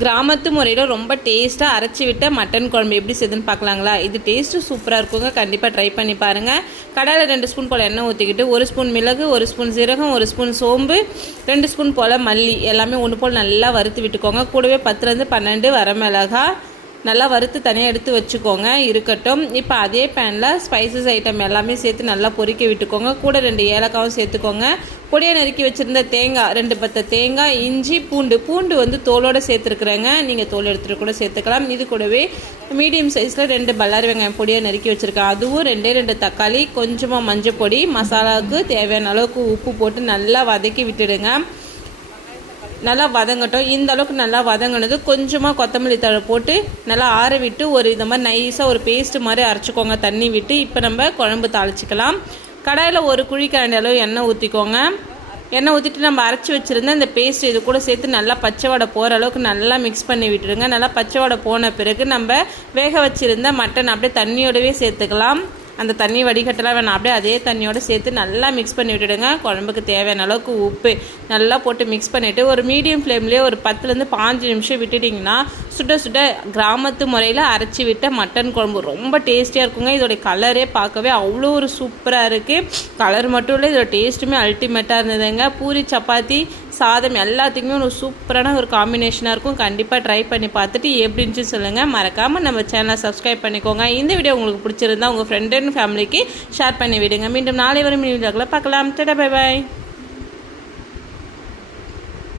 கிராமத்து முறையில் ரொம்ப டேஸ்ட்டாக அரைச்சி விட்ட மட்டன் குழம்பு எப்படி செய்யுதுன்னு பார்க்கலாங்களா? இது டேஸ்ட்டு சூப்பராக இருக்குங்க. கண்டிப்பாக ட்ரை பண்ணி பாருங்கள். கடாயில் 2 ஸ்பூன் போல் எண்ணெய் ஊற்றிக்கிட்டு 1 ஸ்பூன் மிளகு, 1 ஸ்பூன் சீரகம், 1 ஸ்பூன் சோம்பு, 2 ஸ்பூன் போல் மல்லி எல்லாமே ஒன்று போல் நல்லா வறுத்து விட்டுக்கோங்க. கூடவே 10 12 வரமிளகாய் நல்லா வறுத்து தனியாக எடுத்து வச்சுக்கோங்க, இருக்கட்டும். இப்போ அதே பேனில் ஸ்பைசஸ் ஐட்டம் எல்லாமே சேர்த்து நல்லா பொரிக்க விட்டுக்கோங்க. கூட 2 ஏலக்காவும் சேர்த்துக்கோங்க. பொடியை நறுக்கி வச்சுருந்த தேங்காய் 2 பத்த தேங்காய், இஞ்சி, பூண்டு வந்து தோலோடு சேர்த்துருக்குறேங்க. நீங்கள் தோல் எடுத்துகிட்டு கூட சேர்த்துக்கலாம். இது கூடவே மீடியம் சைஸில் 2 பல்லாரி வெங்காயம் பொடியை நறுக்கி வச்சுருக்கேன். அதுவும் 2 தக்காளி, கொஞ்சமாக மஞ்சள் பொடி, மசாலாவுக்கு தேவையான அளவுக்கு உப்பு போட்டு நல்லா வதக்கி விட்டுடுங்க. நல்லா வதங்கட்டும். இந்த அளவுக்கு நல்லா வதங்கினது கொஞ்சமாக கொத்தமல்லி தழை போட்டு நல்லா ஆற விட்டு இந்த மாதிரி நைஸாக ஒரு பேஸ்ட்டு மாதிரி அரைச்சிக்கோங்க தண்ணி விட்டு. இப்போ நம்ம குழம்பு தாளிச்சிக்கலாம். கடாயில் 1 குழிக்கரண்டி அளவு எண்ணெய் ஊற்றிக்கோங்க. எண்ணெய் ஊற்றிட்டு நம்ம அரைச்சி வச்சுருந்த இந்த பேஸ்ட் இது கூட சேர்த்து நல்லா பச்சை வடை போகிற அளவுக்கு நல்லா மிக்ஸ் பண்ணி விட்டுடுங்க. நல்லா பச்சை வடை போன பிறகு நம்ம வேக வச்சுருந்த மட்டன் அப்படியே தண்ணியோடவே சேர்த்துக்கலாம். அந்த தண்ணி வடிகட்டலாம் வேணாம், அப்படியே அதே தண்ணியோடு சேர்த்து நல்லா மிக்ஸ் பண்ணி விட்டுடுங்க. குழம்புக்கு தேவையான அளவுக்கு உப்பு நல்லா போட்டு மிக்ஸ் பண்ணிவிட்டு ஒரு மீடியம் ஃப்ளேம்லேயே ஒரு 10 to 15 நிமிஷம் விட்டுட்டிங்கன்னா சுட கிராமத்து முறையில் அரைச்சி விட்ட மட்டன் குழம்பு ரொம்ப டேஸ்டியாக இருக்குங்க. இதோடைய கலரே பார்க்கவே அவ்வளோ ஒரு சூப்பராக இருக்குது. கலர் மட்டும் இல்லை, இதோட டேஸ்ட்டுமே அல்டிமேட்டாக இருந்ததுங்க. பூரி, சப்பாத்தி, சாதம் எல்லாத்துக்குமே ஒரு சூப்பரான ஒரு காம்பினேஷனாக இருக்கும். கண்டிப்பாக ட்ரை பண்ணி பார்த்துட்டு எப்படின்னு சொல்லுங்கள். மறக்காமல் நம்ம சேனலை சப்ஸ்கிரைப் பண்ணிக்கோங்க. இந்த வீடியோ உங்களுக்கு பிடிச்சிருந்தா உங்கள் ஃப்ரெண்ட் அண்ட் ஃபேமிலிக்கு ஷேர் பண்ணி விடுங்க. மீண்டும் நாளை வரும் வீடியோக்களை பார்க்கலாம். Tata, bye bye.